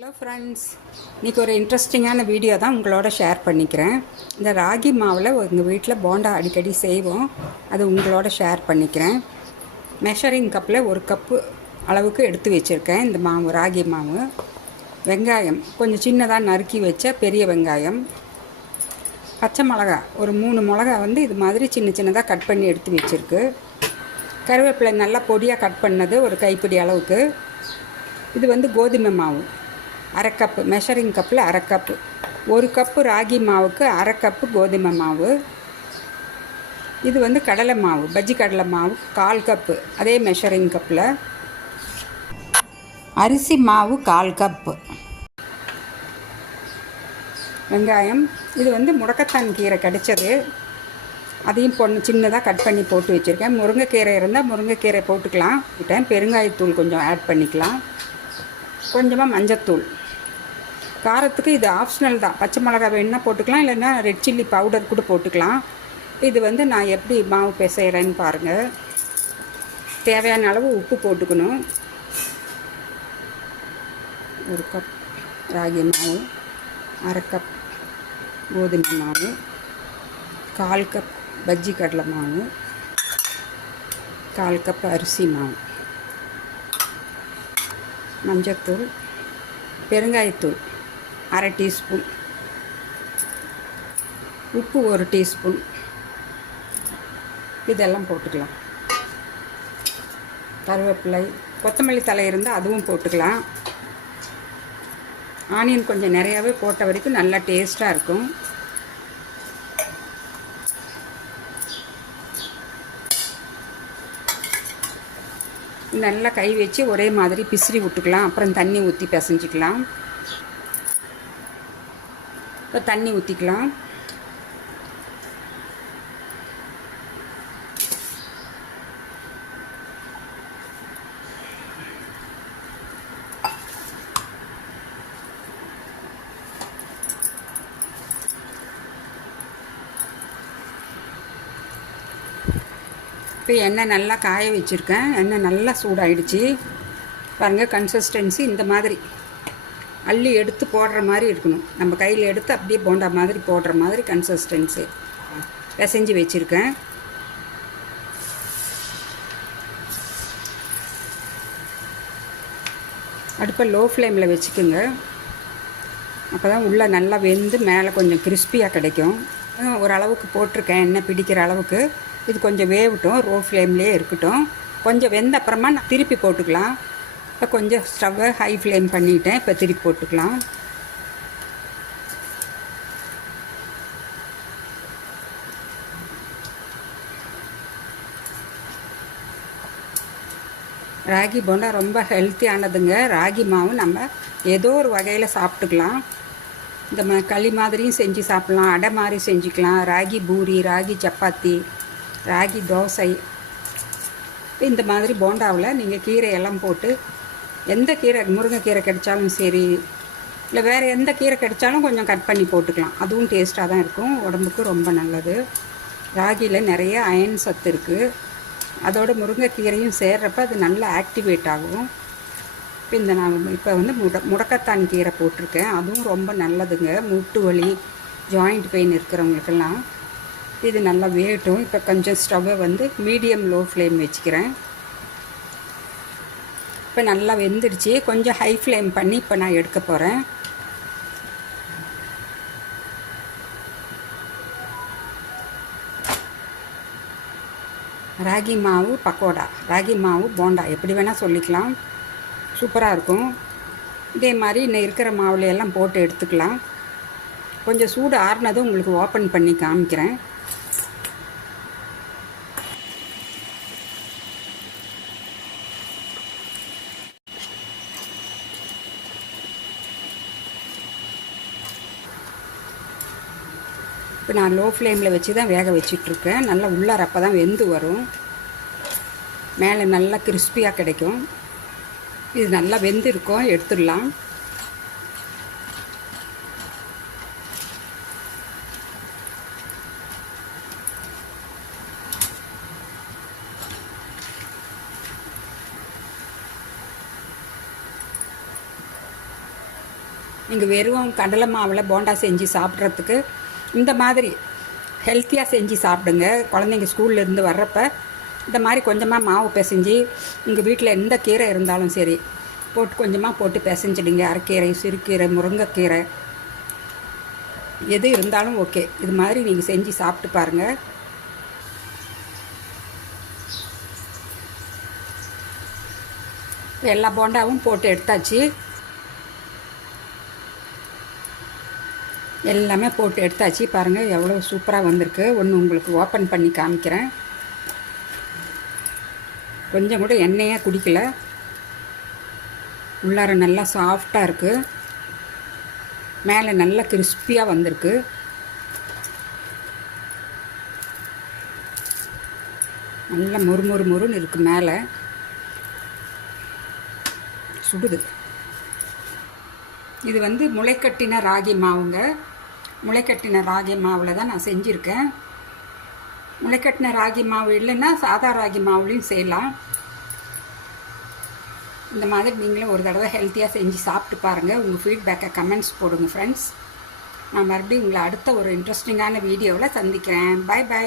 Hello friends, இன்றைக்கி ஒரு இன்ட்ரெஸ்டிங்கான வீடியோ தான் உங்களோட ஷேர் பண்ணிக்கிறேன். இந்த ராகி மாவில் எங்கள் வீட்டில் போண்டா அடிக்கடி செய்வோம், அது உங்களோட ஷேர் பண்ணிக்கிறேன். மெஷரிங் கப்பில் ஒரு கப்பு அளவுக்கு எடுத்து வச்சுருக்கேன். இந்த மாவு ராகி மாவு, வெங்காயம் கொஞ்சம் சின்னதாக நறுக்கி வச்ச பெரிய வெங்காயம், பச்சை மிளகா ஒரு 3 மிளகா வந்து இது மாதிரி சின்ன சின்னதாக கட் பண்ணி எடுத்து வச்சுருக்கு, கருவேப்பிலை நல்லா பொடியாக கட் பண்ணது ஒரு கைப்பிடி அளவுக்கு. இது வந்து கோதுமை மாவு அரை கப்பு, மெஷரிங் கப்பில் அரை கப்பு. ஒரு கப்பு ராகி மாவுக்கு அரை கப்பு கோதுமை மாவு. இது வந்து கடலை மாவு, பஜ்ஜி கடலை மாவு 1/4 கப்பு, அதே மெஷரிங் கப்பில். அரிசி மாவு 1/4 கப்பு. வெங்காயம், இது வந்து முடக்கத்தான் கீரை கிடைச்சது, அதையும் சின்னதாக கட் பண்ணி போட்டு வச்சுருக்கேன். முருங்கைக்கீரை இருந்தால் முருங்கைக்கீரை போட்டுக்கலாம். பெருங்காயத்தூள் கொஞ்சம் ஆட் பண்ணிக்கலாம், கொஞ்சமாக மஞ்சத்தூள். காரத்துக்கு இது ஆப்ஷனல் தான், பச்சை மிளகா வேணுன்னா போட்டுக்கலாம், இல்லைன்னா ரெட் சில்லி பவுடர் கூட போட்டுக்கலாம். இது வந்து நான் எப்படி மாவு பிசைகிறேன்னு பாருங்கள். தேவையான அளவு உப்பு போட்டுக்கணும். 1 கப் ராகி மாவு, அரை கப் கோதுமை மாவு, 1/4 கப் பஜ்ஜி கடலை மாவு, 1/4 கப் அரிசி மாவு, மஞ்சத்தூள், பெருங்காயத்தூள் அரை டீஸ்பூன், உப்பு 1 டீஸ்பூன், இதெல்லாம் போட்டுக்கலாம். கருவேப்பிலை, கொத்தமல்லி தழை இருந்தால் அதுவும் போட்டுக்கலாம். ஆனியன் கொஞ்சம் நிறையாவே போட்ட வரைக்கும் நல்லா டேஸ்ட்டாக இருக்கும். நல்லா கை வச்சு ஒரே மாதிரி பிசிறி விட்டுக்கலாம். அப்புறம் தண்ணி ஊற்றி பிசைஞ்சிக்கலாம். இப்போ தண்ணி ஊற்றிக்கலாம். இப்போ எண்ணெய் நல்லா காய வச்சுருக்கேன். எண்ணெய் நல்லா சூடாகிடுச்சு பாருங்கள். கன்சிஸ்டன்சி இந்த மாதிரி அள்ளி எடுத்து போடுற மாதிரி இருக்கணும். நம்ம கையில் எடுத்து அப்படியே போண்டா மாதிரி போடுற மாதிரி கன்சிஸ்டன்சி பிசைஞ்சு வச்சுருக்கேன். அடுப்பை லோ ஃப்ளேமில் வச்சுக்கோங்க, அப்போ தான் உள்ளே நல்லா வெந்து மேலே கொஞ்சம் கிறிஸ்பியாக கிடைக்கும். ஓரளவுக்கு போட்டிருக்கேன், எண்ணெய் பிடிக்கிற அளவுக்கு. இது கொஞ்சம் வேகட்டும், லோ ஃப்ளேம்லேயே இருக்கட்டும். கொஞ்சம் வெந்த அப்புறமா நான் திருப்பி போட்டுக்கலாம். இப்போ கொஞ்சம் ஸ்டவ்வை ஹை ஃப்ளேம் பண்ணிவிட்டேன். இப்போ திருப்பி போட்டுக்கலாம். ராகி போண்டா ரொம்ப ஹெல்த்தியானதுங்க. ராகி மாவு நம்ம ஏதோ ஒரு வகையில் சாப்பிட்டுக்கலாம். இந்த களி மாதிரியும் செஞ்சு சாப்பிட்லாம், அடை மாதிரி செஞ்சுக்கலாம், ராகி பூரி, ராகி சப்பாத்தி, ராகி தோசை. இந்த மாதிரி போண்டாவில் நீங்கள் கீரையெல்லாம் போட்டு, எந்த கீரை, முருங்கைக்கீரை கிடைச்சாலும் சரி, இல்லை வேறு எந்த கீரை கிடைச்சாலும் கொஞ்சம் கட் பண்ணி போட்டுக்கலாம். அதுவும் டேஸ்ட்டாக தான் இருக்கும், உடம்புக்கு ரொம்ப நல்லது. ராகியில் நிறைய அயன் சத்து இருக்குது. அதோட முருங்கைக்கீரையும் சேர்றப்ப அது நல்லா ஆக்டிவேட் ஆகும். இப்போ நான் இப்போ வந்து முடக்கத்தான் கீரை போட்டிருக்கேன், அதுவும் ரொம்ப நல்லதுங்க. மூட்டு வலி, ஜாயிண்ட் பெயின் இருக்கிறவங்களுக்கெல்லாம். இது நல்லா வேகட்டும். இப்போ கொஞ்சம் ஸ்டவ்வை வந்து மீடியம் லோ ஃப்ளேம் வச்சுக்கிறேன். இப்போ நல்லா வெந்துடுச்சு. கொஞ்சம் ஹை ஃப்ளேம் பண்ணி இப்போ நான் எடுக்க போகிறேன். ராகி மாவு பக்கோடா, ராகி மாவு போண்டா எப்படி வேணால் சொல்லிக்கலாம், சூப்பராக இருக்கும். இதே மாதிரி இன்னும் இருக்கிற மாவுல எல்லாம் போட்டு எடுத்துக்கலாம். கொஞ்சம் சூடு ஆறுனதும் உங்களுக்கு ஓப்பன் பண்ணி காமிக்கிறேன். இப்போ நான் லோ ஃப்ளேமில் வச்சு தான் வேக வச்சிட்ருக்கேன். நல்லா உள்ளார அப்போ தான் வெந்து வரும், மேலே நல்லா கிறிஸ்பியாக கிடைக்கும். இது நல்லா வெந்து இருக்கும், எடுத்துடலாம். நீங்கள் வெறும் கடலை மாவில் போண்டா செஞ்சு சாப்பிட்றதுக்கு இந்த மாதிரி ஹெல்த்தியாக செஞ்சு சாப்பிடுங்க. குழந்தைங்க ஸ்கூல்லேருந்து வர்றப்ப இந்த மாதிரி கொஞ்சமாக மாவு பிசைஞ்சு உங்கள் வீட்டில் எந்த கீரை இருந்தாலும் சரி போட்டு கொஞ்சமாக போட்டு பிசைஞ்சிடுங்க. அரைக்கீரை, சிறுகீரை, முருங்கைக்கீரை எது இருந்தாலும் ஓகே. இது மாதிரி நீங்கள் செஞ்சு சாப்பிட்டு பாருங்கள். எல்லா போண்டாவும் போட்டு எடுத்தாச்சு. எல்லாமே போட்டு எடுத்தாச்சு. பாருங்கள் எவ்வளோ சூப்பராக வந்திருக்கு. ஒன்று உங்களுக்கு ஓப்பன் பண்ணி காமிக்கிறேன். கொஞ்சம் கூட எண்ணெயாக குடிக்கல. உள்ளார நல்லா சாஃப்டாக இருக்குது. மேலே நல்லா கிறிஸ்பியாக வந்திருக்கு. நல்லா முறுமுறுன்னு இருக்குது. மேலே சுடுது. இது வந்து முளைக்கட்டின ராகி மாவுங்க. முளைக்கட்டின ராகி மாவில் தான் நான் செஞ்சுருக்கேன். முளைக்கட்டின ராகி மாவு இல்லைன்னா சாதா ராகி மாவுலையும் செய்யலாம். இந்த மாதிரி நீங்களும் ஒரு தடவை ஹெல்த்தியாக செஞ்சு சாப்பிட்டு பாருங்கள். உங்கள் ஃபீட்பேக்கை கமெண்ட்ஸ் போடுங்க ஃப்ரெண்ட்ஸ். நான் மறுபடியும் உங்களை அடுத்த ஒரு இன்ட்ரெஸ்டிங்கான வீடியோவில் சந்திக்கிறேன். Bye by.